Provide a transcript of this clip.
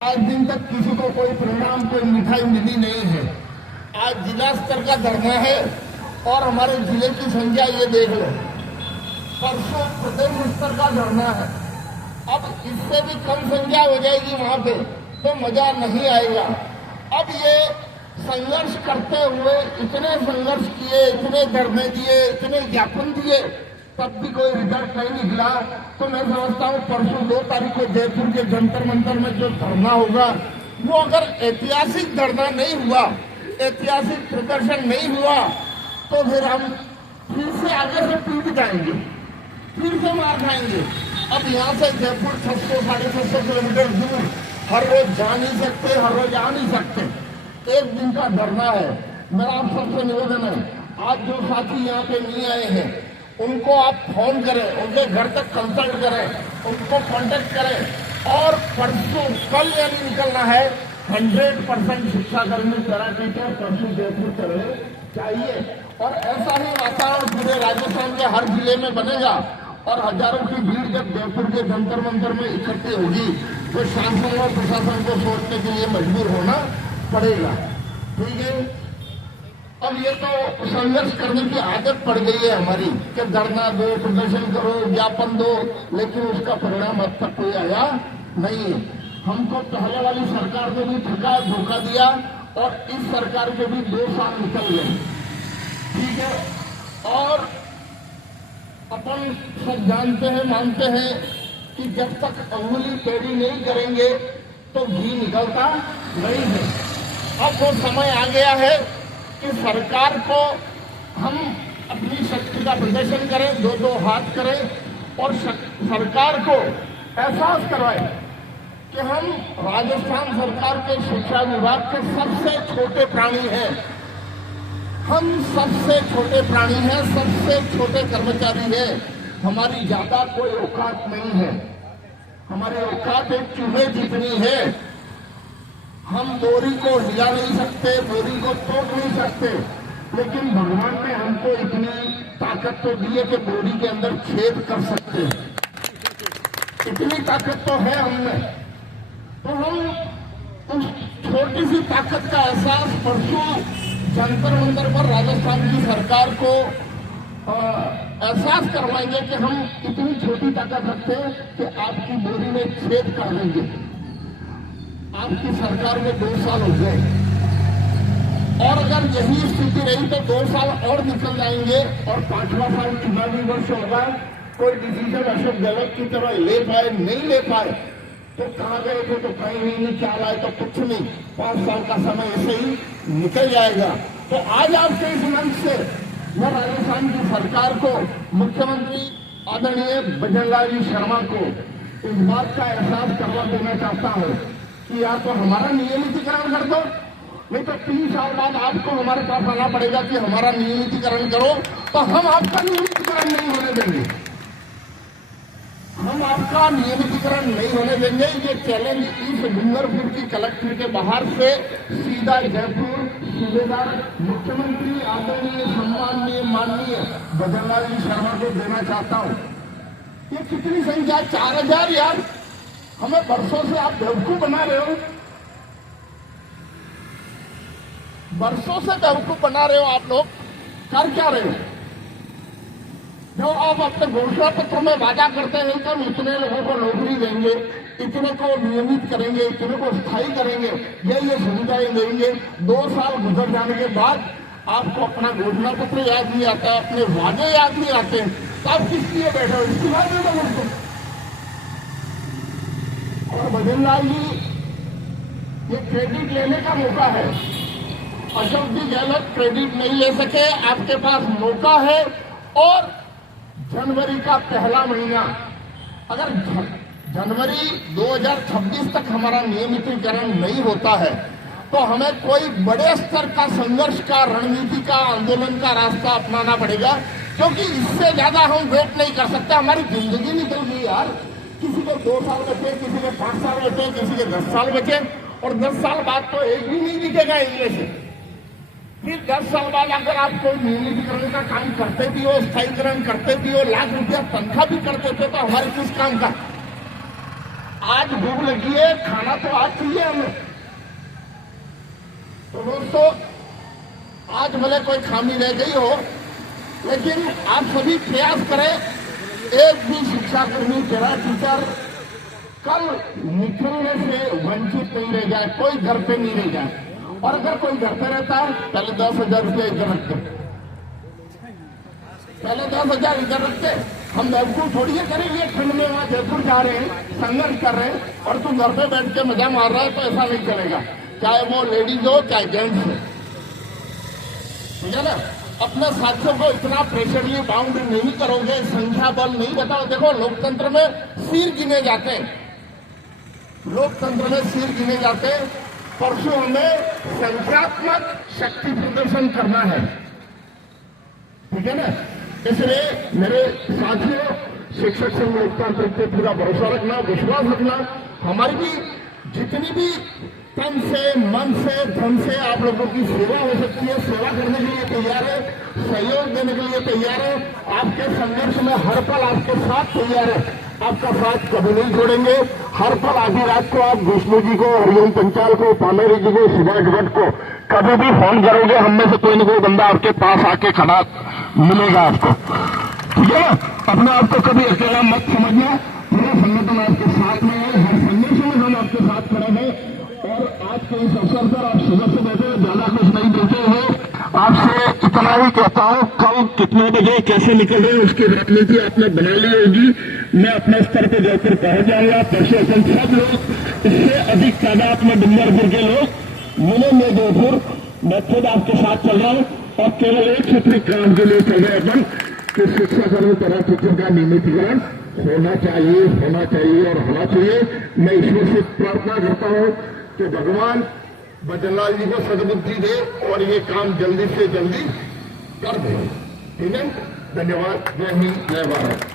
आज दिन तक किसी को कोई परिणाम, कोई मिठाई मिली नहीं है। आज जिला स्तर का धरना है और हमारे जिले की संख्या ये देख लो, परसों प्रदेश स्तर का धरना है। अब इससे भी कम संख्या हो जाएगी वहां पे तो मजा नहीं आएगा। अब ये संघर्ष करते हुए इतने संघर्ष किए, इतने धरने दिए, इतने ज्ञापन दिए, तब भी कोई रिजल्ट नहीं निकला। तो मैं समझता हूँ परसों 2 तारीख को जयपुर के जंतर मंतर में जो धरना होगा, वो अगर ऐतिहासिक धरना नहीं हुआ, ऐतिहासिक प्रदर्शन नहीं हुआ, तो फिर हम फिर से आगे से टूट जाएंगे, फिर से मार खाएंगे। अब यहाँ से जयपुर 600-650 किलोमीटर दूर हर रोज जा नहीं सकते, हर रोज आ नहीं सकते। 1 दिन का धरना है। मेरा आप सबसे निवेदन है, आज जो साथी यहाँ पे नहीं आए हैं उनको आप फोन करें, उनके घर तक कंसल्ट करें, उनको कांटेक्ट करें और परसों कल यानी निकलना है 100% शिक्षाकर्मी पैरा टीचर परसों जयपुर चलने चाहिए। और ऐसा ही वातावरण पूरे राजस्थान के हर जिले में बनेगा और हजारों की भीड़ जब जयपुर के जंतर मंतर में इकट्ठी होगी तो शासन और प्रशासन को सोचने के लिए मजबूर होना पड़ेगा। ठीक है, अब ये तो संघर्ष करने की आदत पड़ गई है हमारी कि धरना दो, प्रदर्शन करो, ज्ञापन दो, लेकिन उसका परिणाम अब तक कोई आया नहीं है। हमको पहले वाली सरकार ने भी ठगा, धोखा दिया और इस सरकार के भी 2 साल निकल गए। ठीक है, और अपन सब जानते हैं, मानते हैं कि जब तक अंगुली टेढ़ी नहीं करेंगे तो घी निकलता नहीं है। अब वो समय आ गया है कि सरकार को हम अपनी शक्ति का प्रदर्शन करें, 2-2 हाथ करें और सरकार को एहसास करवाएं कि हम राजस्थान सरकार के शिक्षा विभाग के सबसे छोटे प्राणी हैं। हम सबसे छोटे प्राणी हैं, सबसे छोटे कर्मचारी हैं। हमारी ज्यादा कोई औकात नहीं है। हमारी औकात एक चूहे जितनी है। हम बोरी को हिला नहीं सकते, बोरी को तोड़ नहीं सकते, लेकिन भगवान ने हमको इतनी ताकत तो दी है कि बोरी के अंदर छेद कर सकते हैं। इतनी ताकत तो है हमने। तो हम उस छोटी सी ताकत का एहसास परसों जंतर मंतर पर राजस्थान की सरकार को एहसास करवाएंगे कि हम इतनी छोटी ताकत रखते हैं कि आपकी बोरी में छेद कर देंगे। आपकी सरकार में 2 साल हो गए और अगर यही स्थिति रही तो 2 साल और निकल जाएंगे और 5वां साल चुनावी वर्ष होगा। कोई डिसीजन अशोक गहलोत की तरह ले पाए, नहीं ले पाए तो कहाँ गए थे तो कहीं नहीं, क्या लाए तो कुछ नहीं। 5 साल का समय ऐसे ही निकल जाएगा। तो आज आपके इस मंच से मैं राजस्थान की सरकार को, मुख्यमंत्री आदरणीय भजनलाल जी शर्मा को इस बात का एहसास करवा देना चाहता हूँ कि या तो हमारा नियमितीकरण कर दो, नहीं तो 3 साल बाद आपको हमारे पास आना पड़ेगा कि हमारा नियमितीकरण करो। तो हम आपका नियमितीकरण नहीं होने देंगे। हम आपका नियमितीकरण नहीं होने देंगे। ये चैलेंज इस डूंगरपुर की कलेक्ट्रेट के बाहर से सीधा जयपुर सूबेदार मुख्यमंत्री आदरणीय सम्माननीय माननीय भजनलाल जी शर्मा को देना चाहता हूँ। ये कितनी संख्या, 4000 यार। हमें बरसों से आप बेवकूफ बना रहे हो, बरसों से बेवकूफ बना रहे हो। आप लोग कर क्या रहे हो? जो आप अपने घोषणा पत्र में वादा करते हैं कि हम इतने लोगों को नौकरी देंगे, इतने को नियमित करेंगे, इतने को स्थायी करेंगे, ये सुविधाएं देंगे। 2 साल गुजर जाने के बाद आपको अपना घोषणा पत्र याद नहीं आता, अपने वादे याद नहीं आते, तो आप किस लिए बैठे हो? इसकी बात नहीं मुझको। और भजनलाल जी, ये क्रेडिट लेने का मौका है। अशोक जी गहलोत क्रेडिट नहीं ले सके, आपके पास मौका है। और जनवरी का पहला महीना, अगर जनवरी 2026 तक हमारा नियमितीकरण नहीं होता है तो हमें कोई बड़े स्तर का संघर्ष का, रणनीति का, आंदोलन का रास्ता अपनाना पड़ेगा, क्योंकि इससे ज्यादा हम वेट नहीं कर सकते। हमारी जिंदगी निकल गई यार। किसी को 2 साल बचे, किसी को 5 साल बचे, किसी के 10 साल बचे, और 10 साल बाद तो एक भी नहीं दिखेगा इनमें से। फिर 10 साल बाद अगर आप कोई नियमितीकरण का काम करते भी हो, स्थायीकरण करते भी हो, लाख रुपया तनख्वाह भी करते थे, तो हमारे किस काम का? आज भूख लगी है, खाना तो आज चाहिए। दोस्तों, आज भले कोई खामी रह गई हो, लेकिन आप सभी प्रयास करें, एक भी शिक्षा कर्मी, पैरा टीचर कल निकलने से वंचित नहीं रह जाए, कोई घर पे नहीं रह जाए। और अगर कोई घर पे रहता है, पहले 10,000 रुपये इधर रखते, पहले 10,000 इधर रखते। हम महसूस थोड़ी है करेंगे, ठंड में वहां जयपुर जा रहे हैं, संघर्ष कर रहे हैं, और तू घर पे बैठ के मजा मार रहा है, तो ऐसा नहीं चलेगा, चाहे वो लेडीज हो चाहे जेंट्स हो, ठीक है ना। अपने साथियों को इतना प्रेशरली बाउंड नहीं करोगे, संख्या बल नहीं बताओ। देखो, लोकतंत्र में सिर गिने जाते हैं, लोकतंत्र में सिर गिने जाते हैं। परसों हमें संख्यात्मक शक्ति प्रदर्शन करना है, ठीक है ना। इसलिए मेरे साथियों, शिक्षक संघ लोकतांत्रिक पे पूरा भरोसा रखना, विश्वास रखना। हमारी भी जितनी भी तन से, मन से, धन से आप लोगों की सेवा हो सकती है, सेवा करने के लिए तैयार है, सहयोग देने के लिए तैयार है। आपके संघर्ष में हर पल आपके साथ तैयार है, आपका साथ कभी नहीं छोड़ेंगे। हर पल आधी रात को आप विष्णु जी को, हरिओम पंचाल को, पामेरी जी को, सुभाष भट्ट को कभी भी फोन करोगे, हम में से कोई न कोई बंदा आपके पास आके खड़ा मिलेगा आपको, ठीक है ना। अपने आप को कभी अकेला मत समझना, पूरा संगठन आपके साथ में है, हर संघर्ष में हम आपके साथ खड़े हैं। और आज के इस अवसर पर आप सुबह से बैठे, ज्यादा कुछ नहीं देते हुए आपसे इतना ही कहता हूँ, कल कितने बजे कैसे निकल रहे उसकी रणनीति आपने बना ली होगी। मैं अपने स्तर पर जयपुर पहुंच जाऊंगा, परसों सब लोग, इससे अधिक तादाद में डूंगरपुर के लोग मिलेंगे जयपुर। मैं खुद आपके साथ चल रहा हूँ, और केवल एक क्षेत्रीय काम के लिए चल रहे अपन कि शिक्षा कर्मी पैरा टीचर का नियमितीकरण होना चाहिए, होना चाहिए और होना चाहिए। मैं ईश्वर से प्रार्थना करता हूँ कि भगवान बजनलाल जी को सद्बुद्धि दे और ये काम जल्दी से जल्दी कर दे, ठीक है। धन्यवाद। जय हिंद, जय भारत।